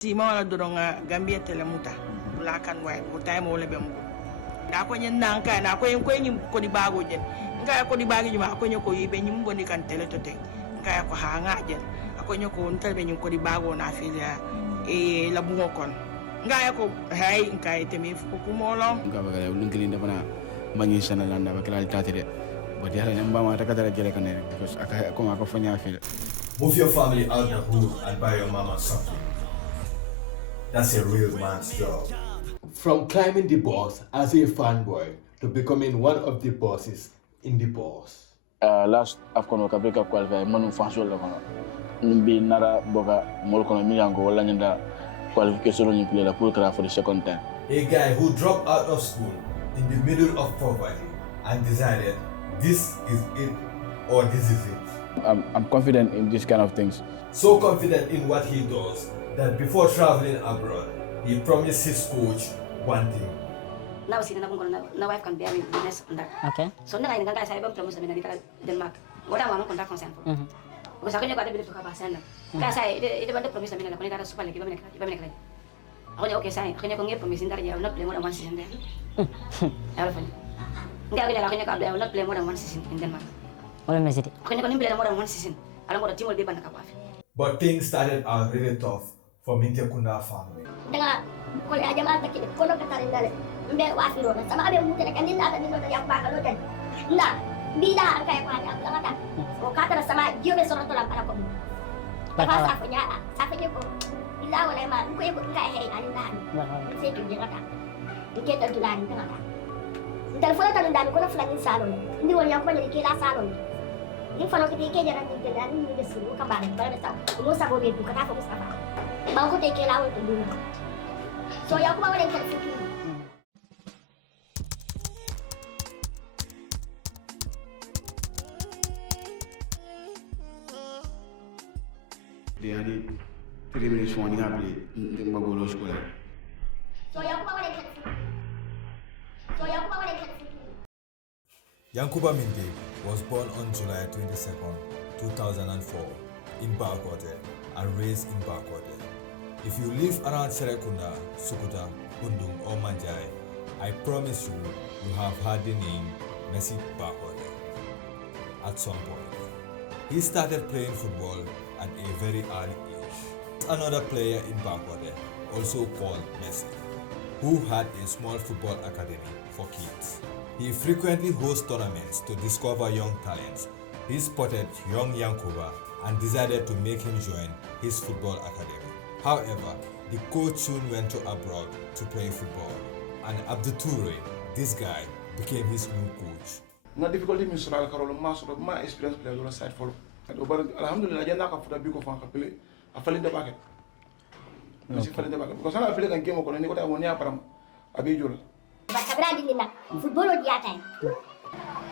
Si mawala doronga Gambia telemuta black and white ko time wala bembo na ko nyen nanka na ko yen ko nyim ko di bago jen nga ko di bago nyima ko nyoko yibe nyim boni kan tele to te nga ko ha nga jen ko nyoko ntal be nyim ko di bago na filia e la bungo kon nga ko hay nga temi fu ko molo nga baga lungkili ndabana manyi sana landa bakala tatire but yalla nyamba ma takatara jere kanere because aka ko ma ko fanya fil move your family out the hood and buy your mama something. That's a real man's job. From climbing the boss as a fanboy to becoming one of the bosses in the boss. Last AFCON ka break up qualifier manu fansol la kono nimbi nara boga mol kono mi yango wala nyanda qualification ni play la pour craft for the second time. A guy who dropped out of school in the middle of poverty and decided this is it or this is it. I'm confident in this kind of things. So confident in what he does that before traveling abroad, he promised his coach one thing. Now see na wife can bear witness on that. Okay. So na ina nganga sai bam promotion na dita Denmark. Wala mo contract concern for. Because akonya ko ata bilip to ka pasana. Ka sai ite banda promise na ko ni kara Superliga iba me kala. Akonya okay sai akonya ko ngi promise ndar ya not play more than one season there. Ala fanya. Nga akonya ko abda not play more than one season in Denmark. Wala Messi. Akonya ko ni play more than one season. Ala mo team will be banda ka wafi. But things started out really tough for Minteh family. Dengan kalau aja malah tak kira, kalau kata rendah, mbak wafi roda, sama ada mungkin akan dia ada di roda yang bakal roda. Nah, bila angka yang ada, bilang ada. Oh kata sama dia besok orang tolak pada kau. Lepas apa nya kau, bila orang mah, kau yang kau hei ada dah. Saya tu dia kata, dia tu dah ni kata. Telepon tak ada, kau nak flank salon. Ini orang yang kau jadi kira salon. Ini kalau kita jalan di jalan ini bersih, kabar, kalau betul, kamu sabar betul, kata kamu sabar. Bangku teke lawan tu dulu. So yang aku bawa yang terfikir. Dia ada 3 minutes one ngapi untuk bagolo sekolah. So yang aku bawa yang terfikir. Yanquba Minteh was born on July 22nd, 2004 in Bakoteh and raised in Bakoteh. If you live around Serekunda, Sukuta, Bundung or Manjai, I promise you, you have heard the name Messi Bakoteh at some point. He started playing football at a very early age. Another player in Bakoteh, also called Messi, who had a small football academy for kids. He frequently hosts tournaments to discover young talents. He spotted young Yankuba and decided to make him join his football academy. However, the coach soon went to abroad to play football, and Abdou Toure, this guy, became his new coach. Na difficulty mi sura karolo ma experience player do side follow. Alhamdulillah janda ka futa biko fa ka play afalin de baket. Misi falin de baket. Because ana play kan game ko ni ko ta woni aparam abi jul. Bakabra di nina, football dia tay.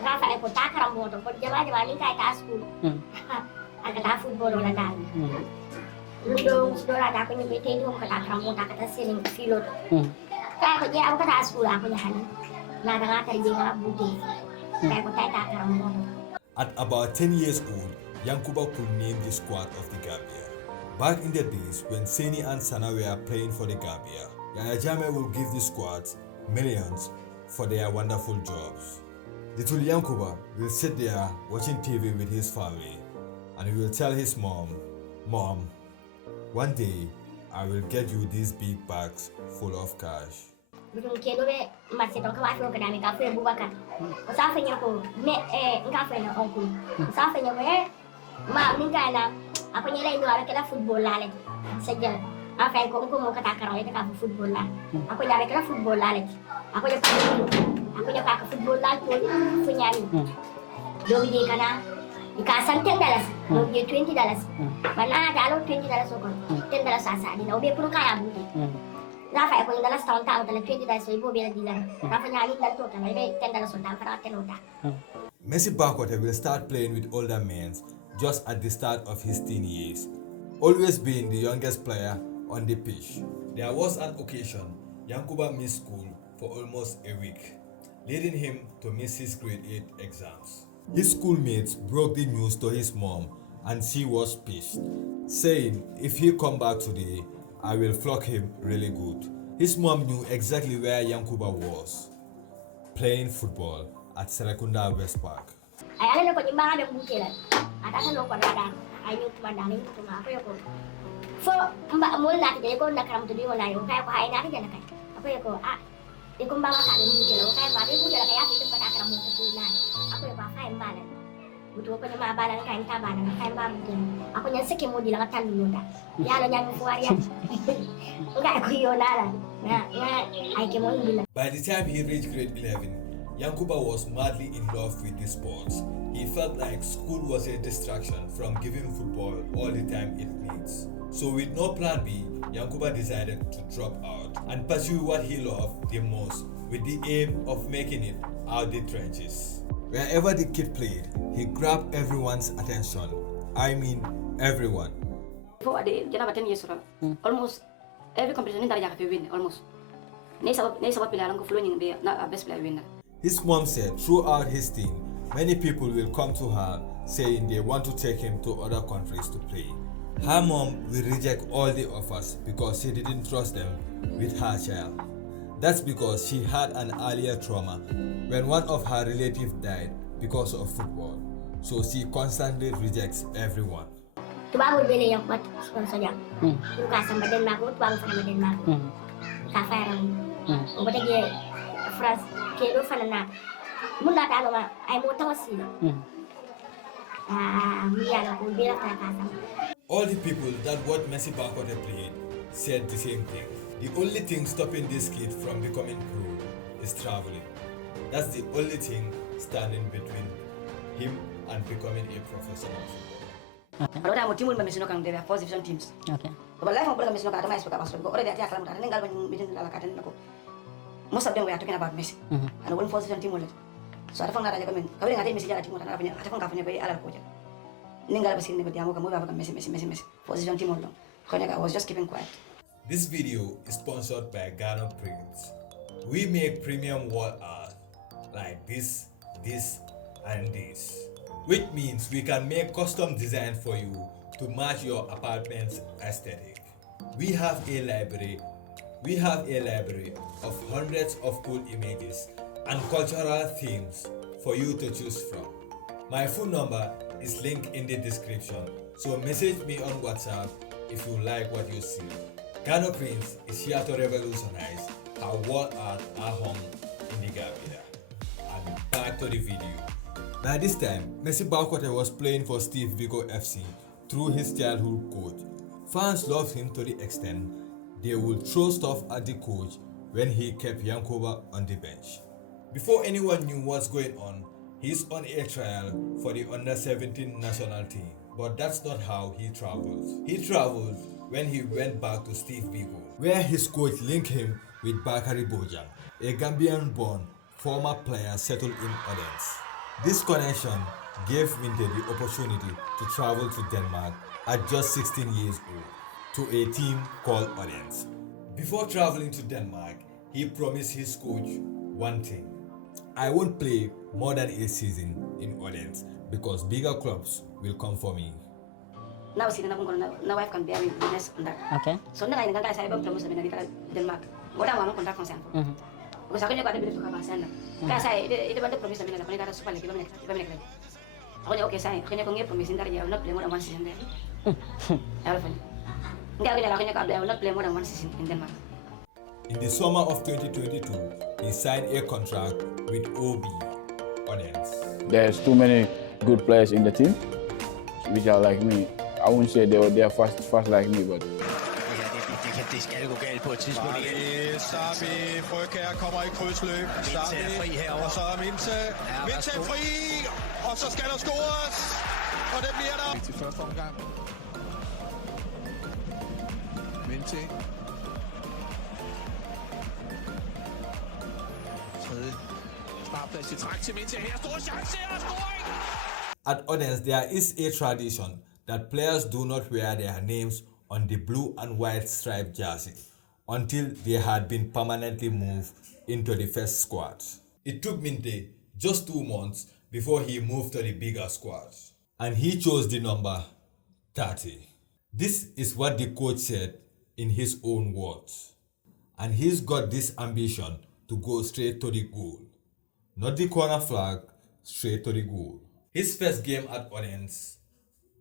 Rafa ko takaram mo to, ko jama ni kay ta school. Aga ta football wala dal. Ludong sudora ta ko ni bete ko takaram mo ta ka siling filo. Kaya ko dia ako ta school ako ni hani. Na nga ta di nga buti. Kaya ko tay takaram mo. At about 10 years old, Yankuba could name the squad of the Gambia. Back in the days when Seni and Sana were playing for the Gambia, Yaya Jammeh will give the squads millions for their wonderful jobs. Little Yankuba will sit there watching TV with his family and he will tell his mom, "Mom, one day I will get you these big bags full of cash." Belum kilo be masih tong kawas lo kadang kafe Bubakar. Usafanya ko me kafe na onku. Usafanya ko ma minta na apa nyela itu ala kala football la lagi. Saja. Apa ko mo katakaraw ito ka football la. Ako nyala kala football la lagi. Ako nya ka football la to funyari. Dobi di kana ikasan $10. Dobi $20. Mana ada $20 ko. $10 asa di na obe puro kaya buti. Rafa ko yung dalas taon tala $20 so ibo bela dilan. Rafa nya ali dal to tala ibe $10 so dal para tenuta. Messi Bakoteh will start playing with older men just at the start of his teen years, always being the youngest player on the pitch. There was an occasion Yankuba missed school for almost a week, leading him to miss his grade 8 exams. His schoolmates broke the news to his mom and she was pissed, saying if he come back today, I will flog him really good. His mom knew exactly where Yankuba was, playing football at Serekunda West Park. I don't know what you are doing. I don't know what I knew to my darling to my people. For more than they go come to do when I okay, I not again. I go, they come back and do it. Okay, but they would have to put a camera to do that. I go, I am balance. Butuh ko na mabalang kain tabanan kain babutun ako nyan siki mo dilang taluno da yalo nyan kuwariya nga ako yonala na ay kemo ndila. By the time he reached grade 11, Yankuba was madly in love with the sports. He felt like school was a distraction from giving football all the time it needs. So with no plan B, Yankuba decided to drop out and pursue what he loved the most with the aim of making it out the trenches. Wherever the kid played, he grabbed everyone's attention. I mean, everyone. Before I did 10 years old, almost every competition in Darija win, almost. Nesa pilaran ko flowing be na best player winner. His mom said throughout his team, many people will come to her saying they want to take him to other countries to play. Her mom will reject all the offers because she didn't trust them with her child. That's because she had an earlier trauma when one of her relatives died because of football. So she constantly rejects everyone. Tubago bili yung what sponsor niya. Newcastle Denmark, tubago sa Denmark. Sa Feyenoord. Ubata gi France ke do fana na. Munda ta no ay mo tawasi. Miyano ko bila ta ta. All the people that watched Messi Bakoteh played said the same thing. The only thing stopping this kid from becoming pro is traveling. That's the only thing standing between him and becoming a professional footballer. Kalau ada timul memang kang dia first division teams. Okay. Kalau life mau memang kata mais suka masuk. Already ada kalam tadi nenggal bikin dalam kata aku. Most of them were talking about Messi. And one first division team mulai. So ada fang nara jaga men. Kau dengar Messi jaga tim mulai ada fang kafannya bayi alar koja. Nenggal besin nego dia kamu bawa Messi. First division team mulai. Kau I was just keeping quiet. This video is sponsored by Ghana Prints. We make premium wall art like this, and this, which means we can make custom design for you to match your apartment's aesthetic. We have a library of hundreds of cool images and cultural themes for you to choose from. My phone number is linked in the description, so message me on WhatsApp if you like what you see. Ghana Prince is here to revolutionize how wall art are hung in the Gambia. And back to the video. By this time, Messi Bakoteh was playing for Steve Biko FC through his childhood coach. Fans loved him to the extent they would throw stuff at the coach when he kept Yankuba on the bench. Before anyone knew what's going on, he's on a trial for the under-17 national team. But that's not how he travels. He travels when he went back to Steve Biko, where his coach linked him with Bakary Bojang, a Gambian-born former player settled in Odense. This connection gave Minteh the opportunity to travel to Denmark at just 16 years old to a team called Odense. Before traveling to Denmark, he promised his coach one thing: I won't play more than a season in Odense because bigger clubs will come for me. Now see na wife can bear witness on that. Okay. So na ngayon nga sa ibang promo sa Mindanao Denmark. Wala mo kontak kung saan po. Because ako niya ko ate bilib ka pa sana. Kaya sa ito ba the promise sa Mindanao ko ni Superliga ba minakita. Ako niya okay sa ako niya kung promise ndar ya not play more than one season there. Ano fa. Nga ako niya ko not play more than one season in Denmark. In the summer of 2022, he signed a contract with OB Odense. There's too many good players in the team, which are like me. I wouldn't say they are fast like me, but Det skal gå galt på et tidspunkt igen. Sami Frøkær kommer i krydsløb. Minteh er fri herovre. Og så er Minteh er fri, og så skal der scores. Og det bliver der. Til første omgang. Minteh. Tredje. Startplads i træk til Minteh. Her store chance og scoring. At Odense, there is a tradition that players do not wear their names on the blue and white striped jersey until they had been permanently moved into the first squad. It took Minteh just 2 months before he moved to the bigger squad, and he chose the number 30. This is what the coach said in his own words. And he's got this ambition to go straight to the goal. Not the corner flag, straight to the goal. His first game at Odense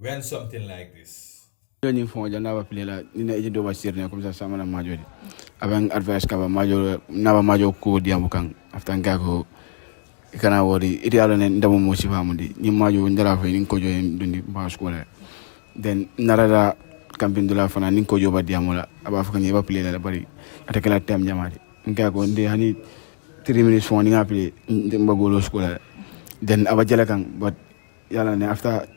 went something like this. Ni fo janda ba plela ni na ejido ba sirne comme ça sama na majodi abang advice ka ba majo na ba majo ko diamu kan after ngako kana wori iti ala ne ndamo mo si famundi ni majo ndara fa ni ko jo dundi ba skola then narada campaign dula fana ni ko jo ba diamu la aba fa ni ba plela la bari atakala tem jamati ngako ndi hani 3 minutes fo ni ngapli ndemba golo skola then aba jala kan but yala ne after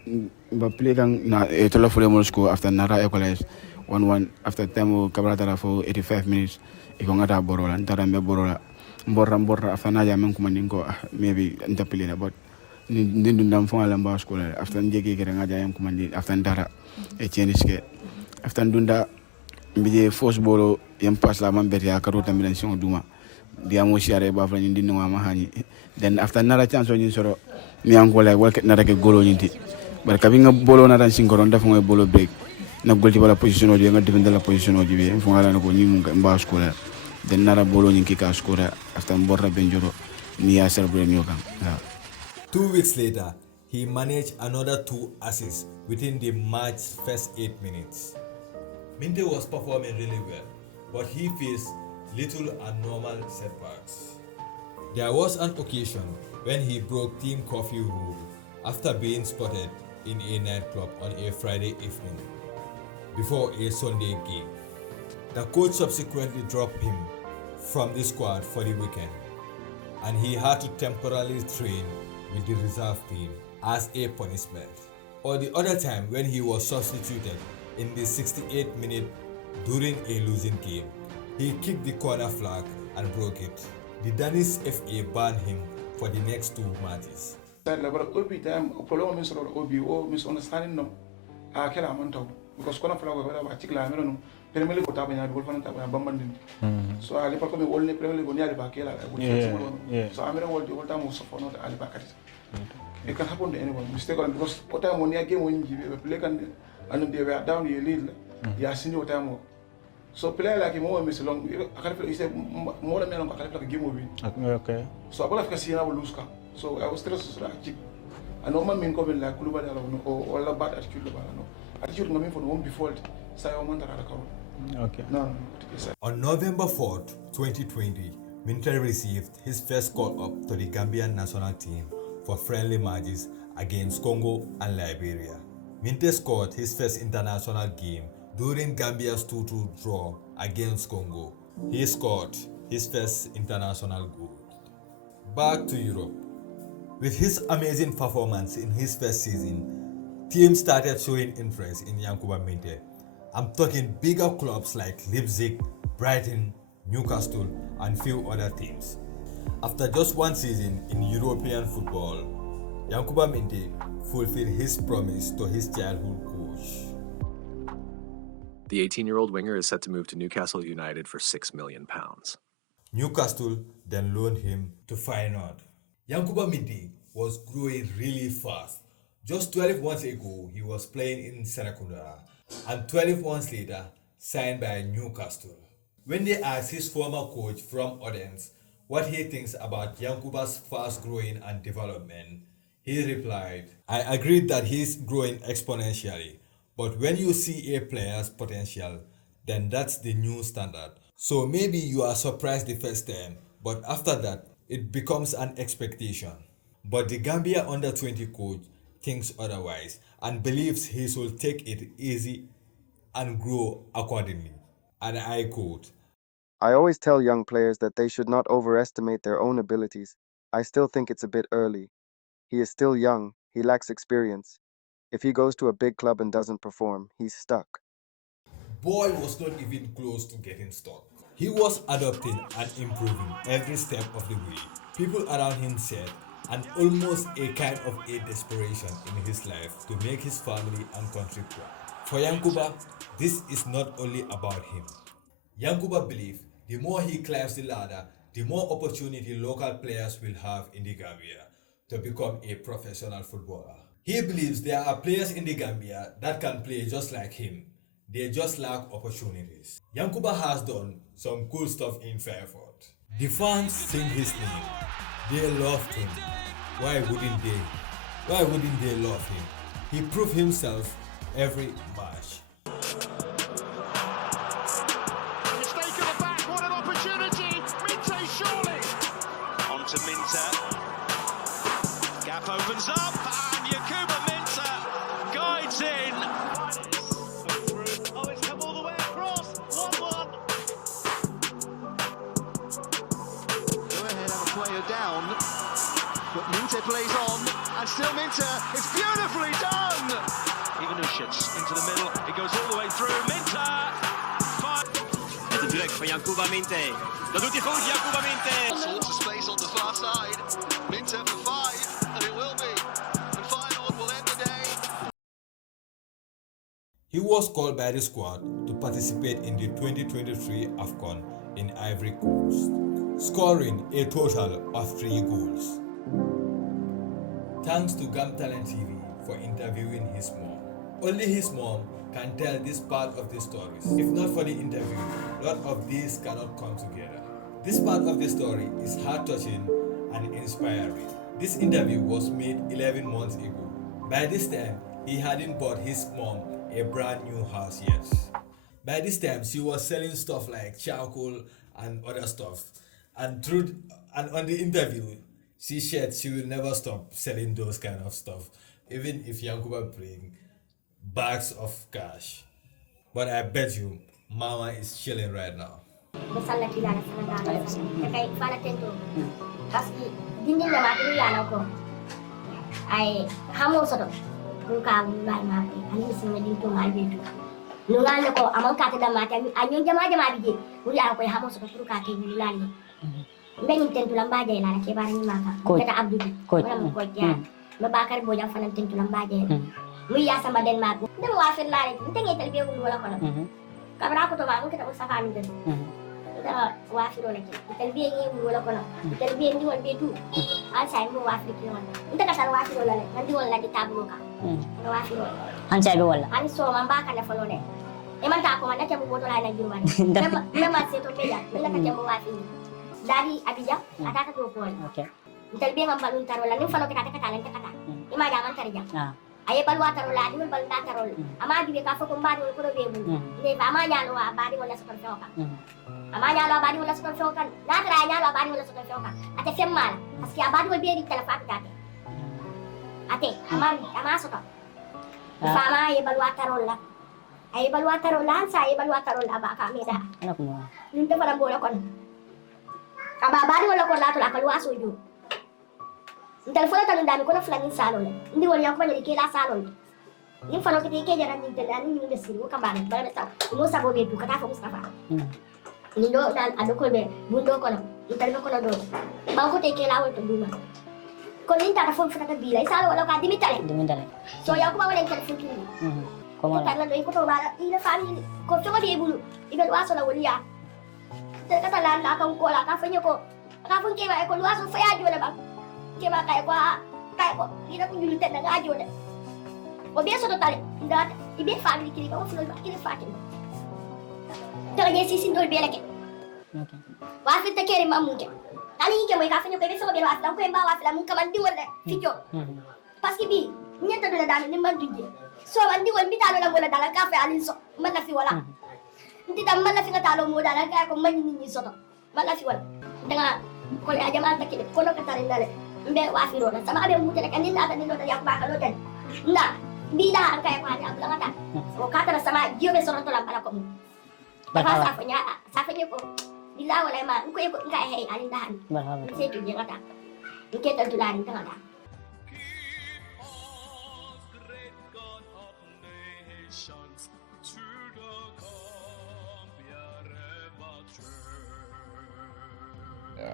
ba play kan na etola fule mo school after nara equalize 1-1 after time kabrata for 85 minutes iko ngata borola ntara mbe borola mborra after na jamen kuma ningo maybe ntapile na but ndindu ndam fo ala mba school after njeke kere ngaja yam kuma ndi after ndara cheniske after ndunda mbije force bolo yam pass la mambeti ya karota mbilan duma diamo siare ba fla ndindu ma hani then after nara chance on soro mi angola walket nara ke golo nyinti barka bi nga bolo na tan singoro ndafa ngoy bolo break na golti wala position oji nga defend la position oji be fo ngala na ko nyi mba scorer den nara bolo nyi kika scorer after mborra benjoro ni ya celebrate nyoka 2 weeks later, he managed another 2 assists within the match's first 8 minutes. Minteh was performing really well, but he faced little abnormal setbacks. There was an occasion when he broke team curfew rule after being spotted in a nightclub on a Friday evening before a Sunday game. The coach subsequently dropped him from the squad for the weekend, and he had to temporarily train with the reserve team as a punishment. Or the other time when he was substituted in the 68th minute during a losing game, he kicked the corner flag and broke it. The Danish FA banned him for the next 2 matches. Because corner flag was particular Premier ko taba nyabi wolfana taba bambandin so ali pa ko mi wolne Premier ko nyaari ba kela so amira woldi wolta mo so fono ali ba kati it can happen to anyone mistake on because what time when you game when you play can and they were down you lead ya senior time so play like him more miss long I can say more than long I can game win okay so I got to see now lose ka so I was stressed so I know man ko like kuluba or la bad attitude no attitude ngami for one before sayo man dara ka okay no On November 4th, 2020, Minteh received his first call-up to the Gambian national team for friendly matches against Congo and Liberia. Minteh scored his first international game during Gambia's 2-2 draw against Congo. He scored his first international goal. Back to Europe. With his amazing performance in his first season, teams started showing interest in Yanquba Minteh. I'm talking bigger clubs like Leipzig, Brighton, Newcastle, and few other teams. After just 1 season in European football, Yankuba Minteh fulfilled his promise to his childhood coach. The 18-year-old winger is set to move to Newcastle United for £6 million. Newcastle then loaned him to Feyenoord. Yankuba Minteh was growing really fast. Just 12 months ago, he was playing in Serekunda, and 12 months later, signed by Newcastle. When they asked his former coach from Odense what he thinks about Yankuba's fast growing and development, he replied, "I agree that he's growing exponentially, but when you see a player's potential, then that's the new standard. So maybe you are surprised the first time, but after that, it becomes an expectation." But the Gambia under-20 coach thinks otherwise and believes he should take it easy and grow accordingly. And I quote, "I always tell young players that they should not overestimate their own abilities. I still think it's a bit early. He is still young, he lacks experience. If he goes to a big club and doesn't perform, he's stuck." Boy was not even close to getting stuck. He was adopting and improving every step of the way. People around him said, and almost a kind of a desperation in his life to make his family and country proud. For Yankuba, this is not only about him. Yankuba believes the more he climbs the ladder, the more opportunity local players will have in the Gambia to become a professional footballer. He believes there are players in the Gambia that can play just like him. They just lack opportunities. Yankuba has done some cool stuff in Feyenoord. The fans sing his name. They loved him. Why wouldn't they? Why wouldn't they love him? He proved himself every match. Mistake at the back, what an opportunity! Minteh surely! On to Minteh. Gap opens up, and Yanquba Minteh guides in. Oh, it's come all the way across. 1-1. Go ahead, have a player down. But Minteh plays on, and still Minteh. It's beautifully done! Even Ushits into the middle. It goes all the way through. Minteh! Het is druk van Yankuba Minteh. Dat doet hij goed, Yankuba Minteh. Sorts of space on the far side. Minteh for 5, and it will be. And Feyenoord will end the day. He was called by the squad to participate in the 2023 AFCON in Ivory Coast, scoring a total of 3 goals. Thanks to Gam Talent TV for interviewing his mom. Only his mom can tell this part of the stories. If not for the interview, a lot of these cannot come together. This part of the story is heart-touching and inspiring. This interview was made 11 months ago. By this time, he hadn't bought his mom a brand new house yet. By this time, she was selling stuff like charcoal and other stuff. And on the interview, she said she will never stop selling those kind of stuff, even if Yankuba bring bags of cash. But I bet you, Mama is chilling right now. Mbeñum tentulam mbaje la ke bari maka kata abdou wala ko ja babakar bo jam fanam tentulam mbaje muy ya sama den mak dem wa fir la rek ngi tel be wala ko kabra ko to ma ko ta safa mi den da wa fir wala ke tel be ngi wala ko tel be ngi won be tu an sai mo wa fir ki won nda ka tar wa fir wala ngi wala di tabu ka wa fir wala an sai be wala an so man ba ka le folo de e man ta ko man ta mo to la na jurwani ma se to be ya la ka te mo wa fir dari Abidjan ataka to ko okay talbi ngam balun tarola ni falo kita kata kata ima jangan tarja aye balwa tarola di bal da tarol ama di ka fo ko mbadi ko do bebu ne ba ma nyalo abadi wala super shoka ama nyalo abadi wala super shoka na tra nyalo abadi wala super shoka ate femmal aski abadi wal be di telefon tate ate ama soto fama aye balwa tarola sa aye balwa tarola ba ka meda ana ko ninte fara bola kon ababari wala ko lato akal waso ju ndal fola tan ndami ko na flani salon ndi wala yakuma ni ke la salon ni falo ke ke jaran ni tan ni ni sir ko kambane ba be taw mo sabo be du kata fa mustafa ni do dal ado ko be bundo ko no ndal ko no do ba ko te ke la wala duma ko ni ta fo fata bila salo wala ka dimitale so yakuma wala tel fuki ko mo ta la do ko to bala ila family ko to be bulu ibe waso la waliya kata lan la kan ko la ka fanyo ko ka fun ke ba ko luaso fa ya jola ba ke ba kai ko ina ko julu tan nga jola o be so to tale nda ibe family kiri ko fulo ba kiri fatin to ge si ndol be la ke wa fi ta kere mamu ke ani ke mo ka fanyo ko be so be wa ko en ba wa fi la mun kaman di wala fi jo parce que bi nyata do la dal ni man dije so man di wal mi talo la wala dal ka fa alin so man la fi wala hindi tamman la finga talo mo dala kaya ko manyi ni soto mala fi wala nga ko ya jama takile ko no katare ndale mbe wa fi ro sama abe mu tele kanin ata dilo ya ba kalo den na bila ang kaya ko anya abla ngata o kata na sama jiyo be soto la para ko mu ba sa fanya ko bila wala ma ko ko nga he alin dahan ba ha se tu je ngata nke tan tulani ngata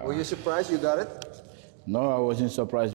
Were you surprised you got it? No, I wasn't surprised.